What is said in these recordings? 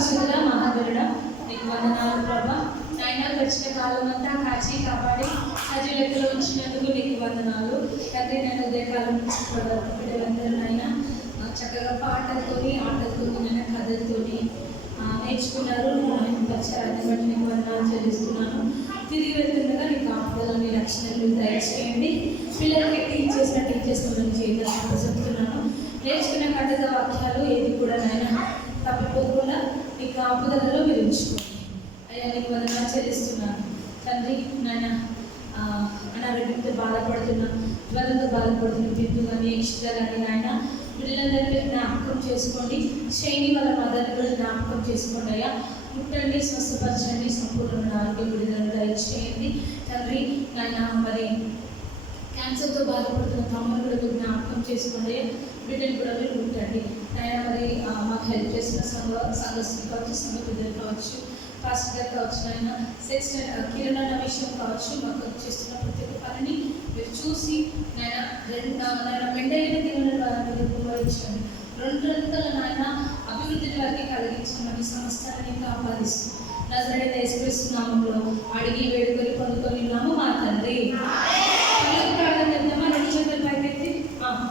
పరిశుద్ధుడ మహాగరుడ నీకు వందనాలు ప్రభా. నాయన గడిచిన కాలం అంతా కాచి కాపాడి సజీలెక్కలో ఉంచినందుకు నీకు వందనాలు తండ్రి. నేను ఉదయకాలం బిడ్డలందరూ నాయన చక్కగా పాటలతోని ఆటలతోని నేను కథలతోని నేర్చుకున్నారు. పరిచయాన్ని బట్టి నీకు వందనాలు చెల్లిస్తున్నాను. తిరిగి వెళ్తుండగా నీ కాపుదలని రక్షణలు దయచేయండి. పిల్లలకి టీచర్స్ చేయాలని చెప్తున్నాను. నేర్చుకున్న కథ వాక్యాలు ఏది కూడా నాయన తప్పిపోకుండా నీ కాపుదలలో మీరు ఉంచుకోండి అయ్యా. నీకు వందనాలు చెల్లిస్తున్నాను తండ్రి. నాయన అనారోగ్యంతో బాధపడుతున్నా, జ్వరంతో బాధపడుతున్న బిడ్డు కానీ యక్షిత కానీ నాయన బిడ్డలందరినీ జ్ఞాపకం చేసుకోండి. శైలి వాళ్ళ మదర్ని కూడా జ్ఞాపకం చేసుకోండి అయ్యా. ముట్టండి, స్వస్థపరచండి, సంపూర్ణమైన ఆరోగ్య బిడ్డలను దయచేయండి తండ్రి. నాయన మరి క్యాన్సర్తో బాధపడుతున్న తమ్ముడు కూడా జ్ఞాపకం చేసుకోండి. బిడ్డను కూడా మీరు ముట్టండి నాయన. మరి మాకు హెల్ప్ చేసిన సంఘస్థులు కావచ్చు, సంఘ బిడ్డలు కావచ్చు, పాస్టర్ గారు కావచ్చు, నాయన సిస్టర్ కిరణ్ విషయం కావచ్చు, మాకు చేస్తున్న ప్రతి ఒక్క పనిని మీరు చూసి నాయన మెండైన దేవుని ద్వారా మీరు ఉపయోగించండి. రెండంతల నాయన అభివృద్ధిని వారికి కలిగించమని సంస్థలని ఆపాదిస్తూ నజరేయుడైన యేసుక్రీస్తు నామములో అడిగి వేడుకొని పొందుకొనిన్నాము మా తండ్రి. ప్రార్థన చేద్దామా? రెండు చేతులు పైకెత్తి మాకు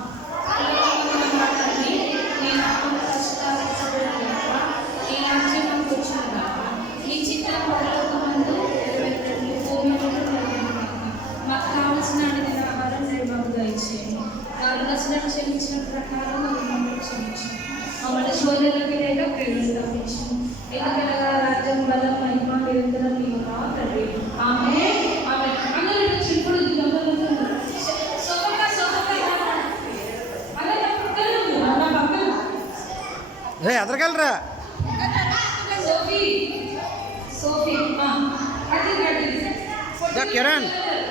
కావాల్సిన అడిగిన ఆహారం మాకు దయచేయండి. వారు దశలను క్షమించిన ప్రకారం మమ్మల్ని క్షమించండి. మమ్మల్ని శోధనలకి లేక క్రీడలు తప్పించండి. ఎందుకనగా రాజ్యం బలం మహిమ నిరంతరం నీవు మా తండ్రి. ఆమేన్. ఆమేన్. అందరూ ఇప్పుడు ఎదరగలరా సోఫీ కిరణ్